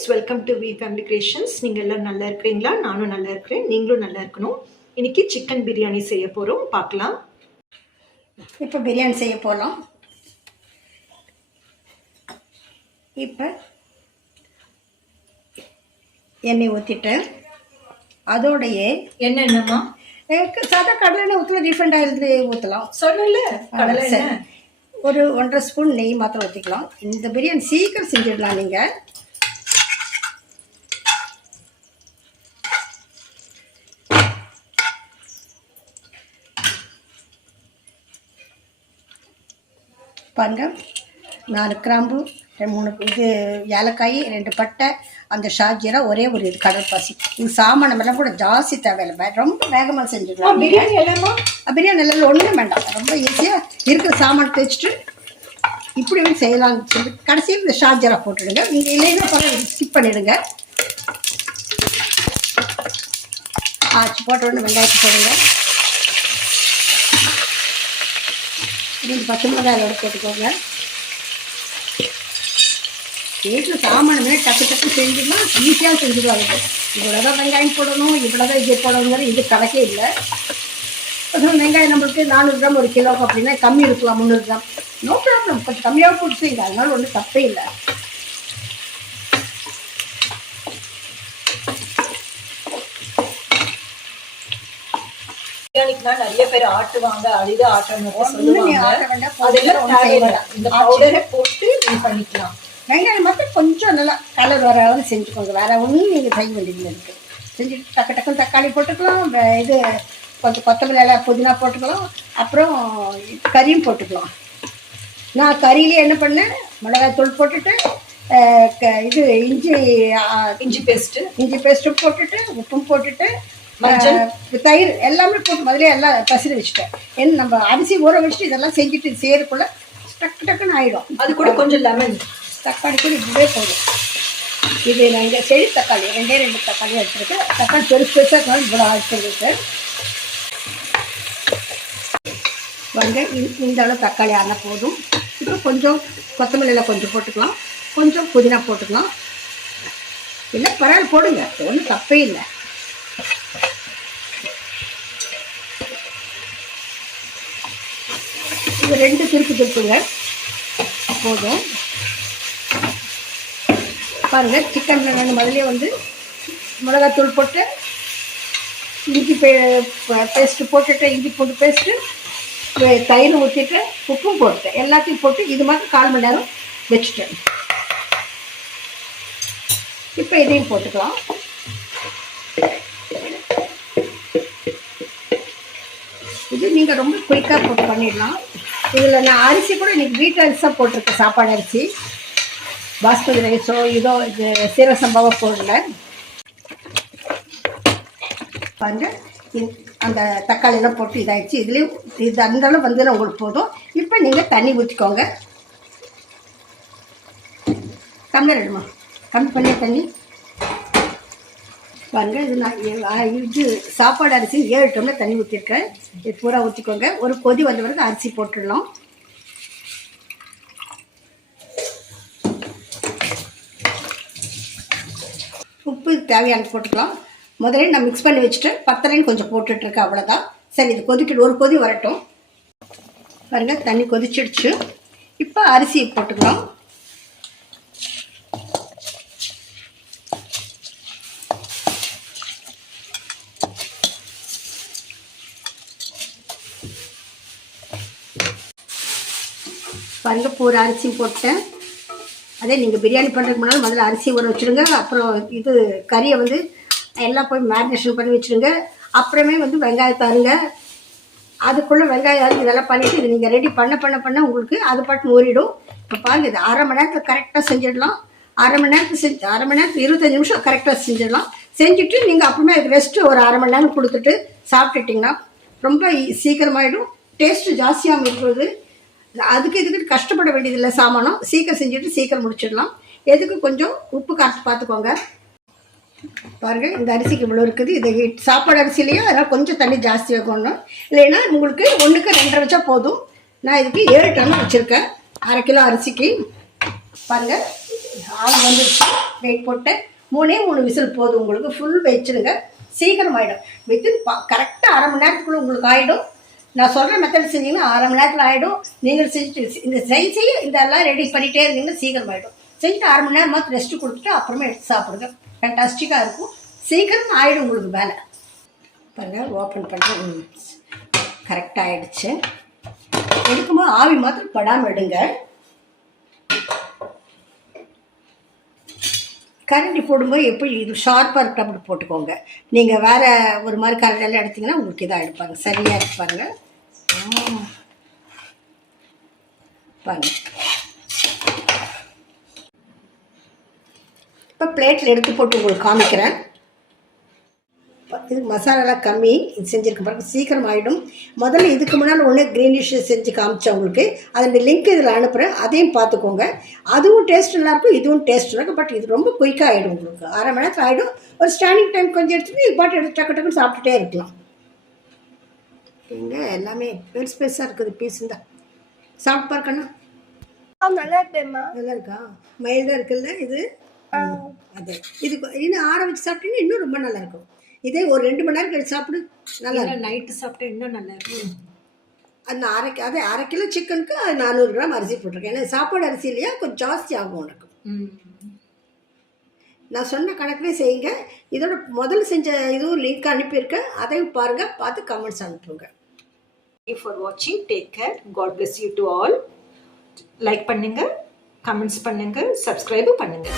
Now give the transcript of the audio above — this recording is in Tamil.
Friends, welcome to V Family Creations. நீங்கள் எல்லாம் நல்லா இருக்கிறீங்களா? நானும் நல்லா இருக்கிறேன். நீங்களும் நல்லா இருக்கணும். இன்னைக்கு சிக்கன் பிரியாணி செய்ய போகிறோம், பார்க்கலாம். இப்போ பிரியாணி செய்ய போகலாம். இப்போ எண்ணெய் ஊற்றிட்டேன். அதோடைய என்னென்னம்மா? சாதா கடலை எண்ணெய் ஊற்றலாம், ரீஃபண்ட் ஆயில் ஊற்றலாம். சொல்லல, கடலை எண்ணெய் ஒரு 1.5 ஸ்பூன் நெய் மாத்திரம் ஊற்றிக்கலாம். இந்த பிரியாணி சீக்கிரம் செஞ்சிடலாம். நீங்கள் பாருங்க, 4 கிராம்பு, 3 இது ஏலக்காய், 2 பட்டை, அந்த ஷாஜீரா, ஒரே ஒரு இது கடற்பாசி. இது சாமானம் எல்லாம் கூட ஜாஸ்தி தேவையில்லை, ரொம்ப வேகமாக செஞ்சுக்கலாம். பிரியாணி எல்லாமா? பிரியாணி எல்லாம் ஒன்றுமே வேண்டாம், ரொம்ப ஈஸியாக இருக்கிற சாமான் தேய்ச்சிட்டு இப்படி செய்யலாம். சொல்லி கடைசியில் இந்த ஷாஜீரா போட்டுடுங்க. நீங்கள் இல்லைன்னா பரவாயில்ல, ஸ்கிப் பண்ணிவிடுங்க. ஆச்சு போட்ட உடனே வெங்காயத்தை போடுங்க. 2 பச்சை மிளகாய் அதோட போட்டுக்கோங்க. வீட்டில் சாமானமே டக்கு டக்கு செஞ்சுமா ஈஸியாக செஞ்சுடுவாங்க. இவ்வளோதான் வெங்காயம் போடணும், இவ்வளோதான் இது போடணுங்கிற இது கணக்கே இல்லை. வெங்காயம் நம்மளுக்கு 400 கிராம் 1 கிலோக்கு அப்படின்னா கம்மி இருக்கலாம், 300 கிராம். நோ ப்ராப்ளம், கொஞ்சம் கம்மியாக போட்டு செய்யுங்க, அதனால ஒன்றும் தப்பே இல்லை. பிரியாணிக்குனா நிறைய பேர் ஆட்டுவாங்க, அடித ஆட்டணும் போட்டு பண்ணிக்கலாம். வெங்காயம் மட்டும் கொஞ்சம் நல்லா கலர் வராது செஞ்சுக்கோங்க, வேற ஒன்றும் நீங்கள் செய்ய வேண்டியது இருக்குது. செஞ்சுட்டு டக்கு டக்குன்னு தக்காளி போட்டுக்கலாம், இது கொஞ்சம் கொத்தமல்லி எல்லாம் புதினா போட்டுக்கலாம், அப்புறம் கறியும் போட்டுக்கலாம். நான் கறியிலே என்ன பண்ணேன், மிளகாய் தூள் போட்டுட்டு இது இஞ்சி பேஸ்ட்டு போட்டுட்டு உப்பும் போட்டுட்டு தயிர் எல்லாமே போட்டு முதல்ல எல்லாம் பசிறு வச்சுட்டேன். ஏன்னா நம்ம அரிசி ஊற வச்சுட்டு இதெல்லாம் செஞ்சுட்டு சேருக்குள்ள டக்கு டக்குன்னு ஆகிடும். அது கூட கொஞ்சம் லெமன் தக்காளி கூட இப்படியே போதும். இது நாங்கள் செடி தக்காளி 2 தக்காளி எடுத்துருக்கேன். தக்காளி பெருசு பெருசாக இவ்வளோ எடுத்துருக்கு. வந்து இந்த அளவு தக்காளி ஆனால் போதும். இப்போ கொஞ்சம் கொத்தமல்லியில் கொஞ்சம் போட்டுக்கலாம், கொஞ்சம் புதினா போட்டுக்கலாம். இல்லை பரவாயில்ல, போடுங்க, ஒன்றும் தப்பே இல்லை. இது 2 திருப்புங்க போதும். பாருங்கள், சிக்கனில் நான் முதல்ல வந்து மிளகாத்தூள் போட்டு இஞ்சி பேஸ்ட்டு போட்டுட்டு, இஞ்சி பூண்டு பேஸ்ட்டு, தயிர் ஊற்றிட்டு, உப்பும் போட்டுட்டேன். எல்லாத்தையும் போட்டு இது மாதிரி 1/4 மணி நேரம் வச்சுட்டேன். இப்போ இதையும் போட்டுக்கலாம். இது நீங்கள் ரொம்ப குயிக்காக போட்டு பண்ணிடலாம். இதில் நான் அரிசி கூட இன்றைக்கி வீட்டு அரிசி தான் போட்டிருக்கேன், சாப்பாடு அரிசி. பாஸ்மதி ரைஸோ இதோ இது சீரக சம்பாவோ போடல. பாருங்க, அந்த தக்காளியெல்லாம் போட்டு இதாகிடுச்சு. இதுலேயும் இது அந்தளவு வந்து உங்களுக்கு போதும். இப்போ நீங்கள் தண்ணி ஊற்றிக்கோங்க. டம்ளர் எடுமா, கம்மி பண்ணி தண்ணி. பாருங்கள், இது நான் இது சாப்பாடு அரிசி 7 டம்ளர் தண்ணி ஊற்றிருக்கேன். இது பூரா ஊற்றிக்கோங்க. ஒரு கொதி வந்த பிறகு அரிசி போட்டுடலாம். உப்பு தேவையான போட்டுக்கலாம். முதல்ல நான் மிக்ஸ் பண்ணி வச்சுட்டு பத்தலைன்னு கொஞ்சம் போட்டுட்ருக்கேன், அவ்வளோதான். சரி, இது கொதிக்கிட்டு ஒரு கொதி வரட்டும். பாருங்கள், தண்ணி கொதிச்சிடுச்சு. இப்போ அரிசி போட்டுக்கலாம். பாருங்கள், பூரா அரிசி போட்டேன். அதே நீங்கள் பிரியாணி பண்ணுறதுக்கு முன்னால் முதல்ல அரிசி ஊற வச்சுடுங்க. அப்புறம் இது கறியை வந்து எல்லாம் போய் மேரினேஷன் பண்ணி வச்சுடுங்க. அப்புறமே வந்து வெங்காயம் தருங்க. அதுக்குள்ளே வெங்காயம் இதெல்லாம் பண்ணிவிட்டு இது நீங்கள் ரெடி பண்ண உங்களுக்கு அது பாட்டு ஊறிடும். இப்போ பாருங்கள், இது 1/2 மணி நேரத்தில் கரெக்டாக செஞ்சிடலாம். 1/2 மணி நேரத்துக்கு 25 நிமிஷம் கரெக்டாக செஞ்சிடலாம். செஞ்சுட்டு நீங்கள் அப்புறமே அதுக்கு ரெஸ்ட்டு ஒரு 1/2 மணி நேரம் கொடுத்துட்டு சாப்பிட்டுட்டிங்கன்னா ரொம்ப சீக்கிரமாயிடும். டேஸ்ட்டு ஜாஸ்தியாகவும் இருக்கிறது. இதுக்கு கஷ்டப்பட வேண்டியதில்லை. சாமானம் சீக்கிரம் செஞ்சுட்டு சீக்கிரம் முடிச்சிடலாம். எதுக்கு கொஞ்சம் உப்பு காற்று பார்த்துக்கோங்க. பாருங்கள், இந்த அரிசிக்கு இவ்வளோ இருக்குது. இது சாப்பாடு அரிசிலையும் அதனால் கொஞ்சம் தண்ணி ஜாஸ்தி வைக்கணும். இல்லைன்னா உங்களுக்கு 1க்கு 2.5 வச்சா போதும். நான் இதுக்கு 7 டம்ளர் வச்சுருக்கேன், 1/2 கிலோ அரிசிக்கு. பாருங்க ஆவி வந்துடுச்சு. வெயிட் போட்டு 3 விசில் போதும் உங்களுக்கு. ஃபுல் வச்சுருங்க, சீக்கிரம் ஆகிடும். வித்தின் கரெக்டாக அரை மணி நேரத்துக்குள்ளே உங்களுக்கு ஆகிடும். நான் சொல்கிற மெத்தட் செஞ்சீங்கன்னா அரை மணி நேரத்தில் ஆகிடும். நீங்கள் செஞ்சுட்டு இந்த செய்ய இதெல்லாம் ரெடி பண்ணிகிட்டே இருந்தீங்கன்னா சீக்கிரம் ஆகிடும். செஞ்சுட்டு அரை மணி நேரம் மாற்றம் ரெஸ்ட்டு கொடுத்துட்டு அப்புறமா எடுத்து சாப்பிடுங்க. ஃபேண்டாஸ்டிக்காக இருக்கும். சீக்கிரம் ஆகிடும் உங்களுக்கு வேலை. பாருங்கள் ஓப்பன் பண்ணுறேன். கரெக்டாக ஆகிடுச்சு. எடுக்கும்போது ஆவி மாத்திரம் படாமல் எடுங்க. கரண்டி போடும்போது எப்படி இது ஷார்ப்பாக இருக்க அப்படி போட்டுக்கோங்க. நீங்கள் வேறு ஒரு மாதிரி கரண்டெல்லாம் எடுத்திங்கன்னா உங்களுக்கு இதாக எடுப்பாங்க. சரியாக எடுப்பாங்க. பாருங்க. இப்போ பிளேட்டில் எடுத்து போட்டு உங்களுக்கு காமிக்கிறேன். இது மசாலாலாம் கம்மி இது செஞ்சுருக்க பாருங்க. சீக்கிரம் ஆகிடும். முதல்ல இதுக்கு முன்னால் ஒன்று க்ரீன் டிஷ் செஞ்சு காமிச்சேன் உங்களுக்கு. அதோட லிங்க் இதில் அனுப்புகிறேன், அதையும் பார்த்துக்கோங்க. அதுவும் டேஸ்ட் நல்லாயிருக்கும், இதுவும் டேஸ்ட் நல்லாயிருக்கும். பட் இது ரொம்ப குயிக்காக ஆகிடும் உங்களுக்கு. அரை மணி நேரத்தில் ஆகிடும். ஒரு ஸ்டாண்டிங் டைம் கொஞ்சம் எடுத்துகிட்டு இது பாட்டு எடுத்து டக்கு டக்குன்னு சாப்பிட்டுட்டே இருக்கலாம். இங்கே எல்லாமே பெருசாக இருக்குது பீஸ். இந்த சாப்பிட்டு பார்க்கண்ணா. நல்லா இருக்குமா? நல்லா இருக்கா? மைல்டாக இருக்குல்ல இது. அது இது இன்னும் ஆற வச்சு சாப்பிட்டீங்கன்னா இன்னும் ரொம்ப நல்லாயிருக்கும். இதே ஒரு 2 மணி நேரம் கழிச்சு சாப்பிடு, நல்லா நைட்டு சாப்பிட்டா இன்னும் நல்லா இருக்கும். அது அரை கிலோ சிக்கனுக்கு 400 கிராம் அரிசி போட்டிருக்கேன். ஏன்னா சாப்பாடு அரிசி இல்லையா, கொஞ்சம் ஜாஸ்தி ஆகும் உனக்கு. நான் சொன்ன கணக்குலேயே செய்யுங்க. இதோட முதல்ல செஞ்ச இதுவும் லிங்க் அனுப்பியிருக்கேன், அதையும் பாருங்கள், பார்த்து கமெண்ட்ஸ் அனுப்புங்க. Thank you for watching. Take care. God bless you to all. Like பண்ணுங்க, கமெண்ட்ஸ் பண்ணுங்க, சப்ஸ்கிரைபும் பண்ணுங்க.